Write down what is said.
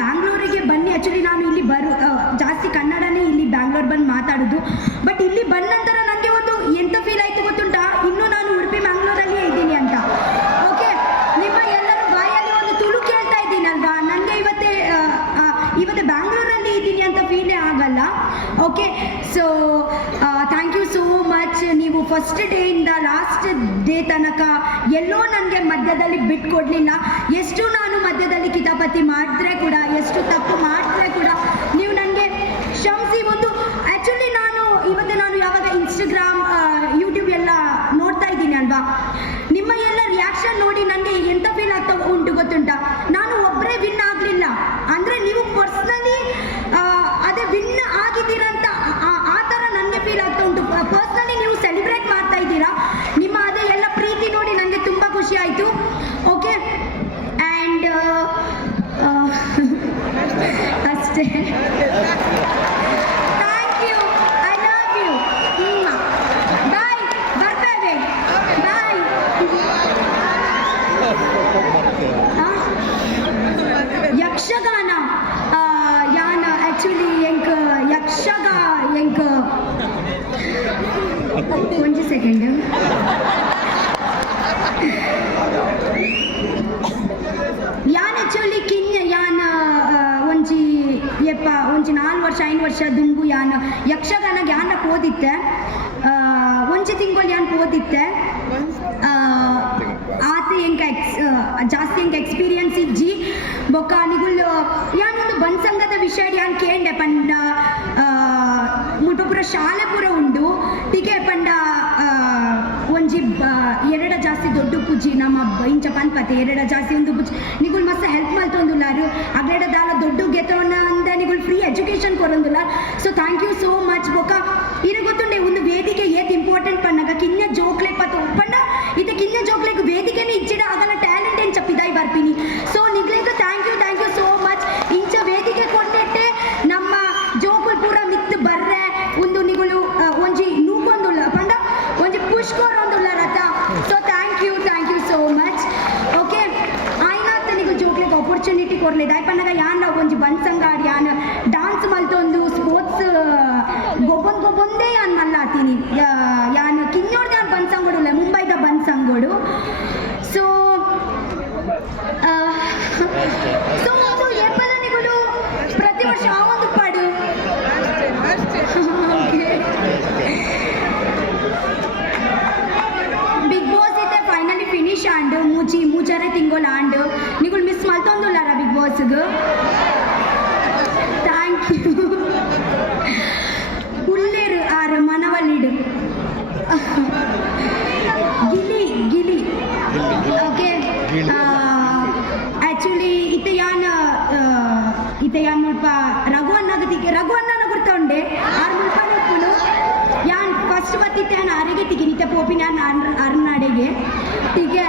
ಬ್ಯಾಂಗ್ಳೂರಿಗೆ ಬನ್ನಿ. ಆ್ಯಕ್ಚುಲಿ ನಾನು ಇಲ್ಲಿ ಜಾಸ್ತಿ ಕನ್ನಡನೇ ಇಲ್ಲಿ ಬ್ಯಾಂಗ್ಳೂರ್ ಬಂದು ಮಾತಾಡೋದು. ಬಟ್ ಇಲ್ಲಿ ಬಂದ ನಂತರ ನನಗೆ ಒಂದು ಎಂತ ಫೀಲ್ ಆಯಿತು ಗೊತ್ತುಂಟಾ, ಇನ್ನೂ ನಾನು ಉಡುಪಿ ಮ್ಯಾಂಗ್ಳೂರಲ್ಲಿಯೇ ಇದ್ದೀನಿ ಅಂತ. ಓಕೆ, ನಿಮ್ಮ ಎಲ್ಲರ ಬಾಯಲ್ಲಿ ಒಂದು ತುಳು ಕೇಳ್ತಾ ಇದ್ದೀನಲ್ವಾ, ನನಗೆ ಇವತ್ತು ಬ್ಯಾಂಗ್ಳೂರಲ್ಲಿ ಇದ್ದೀನಿ ಅಂತ ಫೀಲೇ ಆಗಲ್ಲ. Okay, so thank you so much. ನೀವು ಫಸ್ಟ್ ಡೇಯಿಂದ ಲಾಸ್ಟ್ ಡೇ ತನಕ ಎಲ್ಲೋ ನನಗೆ ಮಧ್ಯದಲ್ಲಿ ಬಿಟ್ಕೊಡ್ಲಿಲ್ಲ. ಎಷ್ಟು ನಾನು ಮಧ್ಯದಲ್ಲಿ ಕಿತಾಪತಿ ಮಾಡಿದ್ರೆ ಕೂಡ, ಎಷ್ಟು ತಪ್ಪು ಮಾಡಿದ್ರೆ ಕೂಡ ನೀವು ನನಗೆ ಕ್ಷಮಿಸಿ. ಒಂದು ಆ್ಯಕ್ಚುಲಿ ಇವತ್ತು ನಾನು ಯಾವಾಗ ಇನ್ಸ್ಟಾಗ್ರಾಮ್ ಯೂಟ್ಯೂಬ್ ಎಲ್ಲ ನೋಡ್ತಾ ಇದ್ದೀನಿ ಅಲ್ವಾ, ನಿಮ್ಮ ಎಲ್ಲ ರಿಯಾಕ್ಷನ್ ನೋಡಿ ನನಗೆ ಎಂತ ಫೀಲ್ ಆಗ್ತಾ ಉಂಟು ಗೊತ್ತುಂಟಾ. ನಾನು ಒಬ್ಬರೇ ವಿನ್ ಆಗಲಿಲ್ಲ ಅಂದರೆ ನೀವು ಪರ್ಸ್ನಲಿ ಅದೇ ವಿನ್ ಆಗಿದ್ದೀರಂತ ಆ ಥರ ನನಗೆ ಫೀಲ್ ಆಗ್ತಾ ಉಂಟು. ಪರ್ಸ್ನಲಿ ನೀವು ಸೆಲೆಬ್ರೇಟ್ ಮಾಡ್ತಾ ಇದ್ದೀರಾ. ನಿಮ್ಮ ಅದೇ ಎಲ್ಲ ಪ್ರೀತಿ ನೋಡಿ ನನಗೆ ತುಂಬ ಖುಷಿ ಆಯಿತು. ಓಕೆ, ಆ್ಯಂಡ್ ಅಷ್ಟೇ. Thank you, I love you. Bye, ಬರ್ತೇವೆ. ಬಾಯ್. ಯಕ್ಷಗಾನ ಯಾನ್ ಆ್ಯಕ್ಚುಲಿ ಎಂಕ್ ಒಂದು ಸೆಕೆಂಡ್. ಯಾನ್ ಆ್ಯಕ್ಚುಲಿ ಒಂಜಿ 4 ವರ್ಷ 5 ವರ್ಷ ದುಂಬು ಯಕ್ಷಗಾನಗೆ ಯಾನಕ್ಕೆ ಓದಿತ್ತೆ. ಒಂಜಿ ತಿಂಗಳು ಓದಿತ್ತೆ. ಆತ ಜಾಸ್ತಿ ಎಕ್ಸ್ಪೀರಿಯನ್ಸ್ ಇಜ್ಜಿ ಬೊಕ್ಕ ನಿಗುಲು ಯಾನೊಂದು ಬನ್ಸಂಗದ ವಿಷಯ ಕೇಂಡೆ ಪಂಡ ಮುಟುಪುರ ಶಾಲೆ ಪೂರ ಉಂಡು. ಟೀಕೆ ಪಂಡ ಒಂಜಿ ಎರಡ ಜಾಸ್ತಿ ದೊಡ್ಡ ಪೂಜಿ ನಮ್ಮ ಇಂಚ ಪನ್ಪತೆ ಎರಡ ಜಾಸ್ತಿ ಒಂದು ಪೂಜಿ ನಿಗುಲ್ ಮಸ್ತ್ ಹೆಲ್ಪ್ ಮಲ್ತೊಂದುಲ್ಲಾರು. ಅಗ್ಲೇಡ ದಾಲ ದೊಡ್ಡ ಗೆತ್ತವನ್ನ ಅಂದೆ ನಿಗುಲ್ ಫ್ರೀ ಎಜುಕೇಶನ್ ಕೊರೊಂದುಲ್ಲ. So thank you so much. ಬೊಕ್ಕ ಇದು ಗೊತ್ತುಂಡೆ ಒಂದು ವೇದಿಕೆ ಏತ್ ಇಂಪಾರ್ಟೆಂಟ್ ಪನ್ನಗ ಕಿನ್ನ ಜೋಕ್ಲೆ ಪತ್ತು ಪಂಡ ಇದು ಕಿನ್ನ ಜೋಕ್ಲೆಗ್ ವೇದಿಕೆನೇ ಇಚ್ಚಿಡ ಆಗಲ್ಲ ಟ್ಯಾಲೆಂಟ್ ಏನು ಚಪ್ಪಿದಾಯಿ ಬರ್ತೀನಿ. ಸೊ ನಿಗ್ಲೇಗ ಥ್ಯಾಂಕ್ ಯು ಸೋ ಮಚ್. ಇಂಚ ವೇದಿಕೆ ಕೊಟ್ಟಿಟ್ಟೆ ನಮ್ಮ ಜೋಕುಲ್ ಪೂರ ಮಿತ್ ಬರ್ರೆ ಒಂದು ನಿಗುಲು ಒಂಜಿ ನೂಕೊಂದುಲ್ಲ ಪಂಡ ಒಂಜಿ ಪುಷ್ಕೋರೊಂದುಲ್ಲ ರಥ. So thank you so much. Okay, ಆಯ್ನಾತ ನಿಗುಲ್ ಜೋಕ್ಲೆಗ್ ಆಪರ್ಚುನಿಟಿ ಕೊರ್ಲೆ ದಾಯ್ ಪನ್ನಗ ಯಾನ್ ಒಂಜಿ ಬನ್ಸಂಗಾಡಿ ಯಾನ್ ಡಾನ್ಸ್ ಮಲ್ತೊಂದು ಸ್ಪೋರ್ಟ್ಸ್ ಗೊಬ್ಬೊಂದೇ ಯಾನ್ ಮಲ್ಲಾತೀನಿ. ಯಾನ್ ಕಿನ್ನೋಡ್ ಯಾನ್ ಬನ್ಸಂಗೋಡು ಮುಂಬೈದ ಬನ್ಸಂಗೋಡು. ಸೊ ಅದು ಏಪದನಿಗಳು ಪ್ರತಿ ವರ್ಷ ಆ ಒಂದು ಪಾಡು. ಬಿಗ್ ಬಾಸ್ ಇದೆ ಫೈನಲಿ ಫಿನಿಶ್ ಆಂಡ್ ಮೂಜಾರೆ ತಿಂಗೋಲ ಆಂಡ್ ನಿಗಳು ಮಿಸ್ ಮಲ್ತೊಂದುಲ್ಲಾರ ಬಿಗ್ ಬಾಸ್ಗೆ. Thank you. ಉಳ್ಳೇರು ಆರು ಮನವಲ್ಲಿಡು ಗಿಲಿ. ಓಕೆ, ಆ್ಯಕ್ಚುಲಿ ಇತ್ತೆ ಯಾನ್ ಮುಲ್ಪ ರಘು ಅನ್ನನ ಗುರ್ತೊಂಡೆ 6 ಮುಲ್ಪ ನೊಪ್ಪುಲು ಯಾನ್ ಫಸ್ಟ್ ಬತ್ತಿತ್ತೆ ಯಾನ್ ಅರೆಗೆ ತಿಗಿ ನಿತ್ತೆ ಪೋಪಿನ ಯಾನ್ ಅರ್ನಾಡೆಗೆ ಟೀಕೆ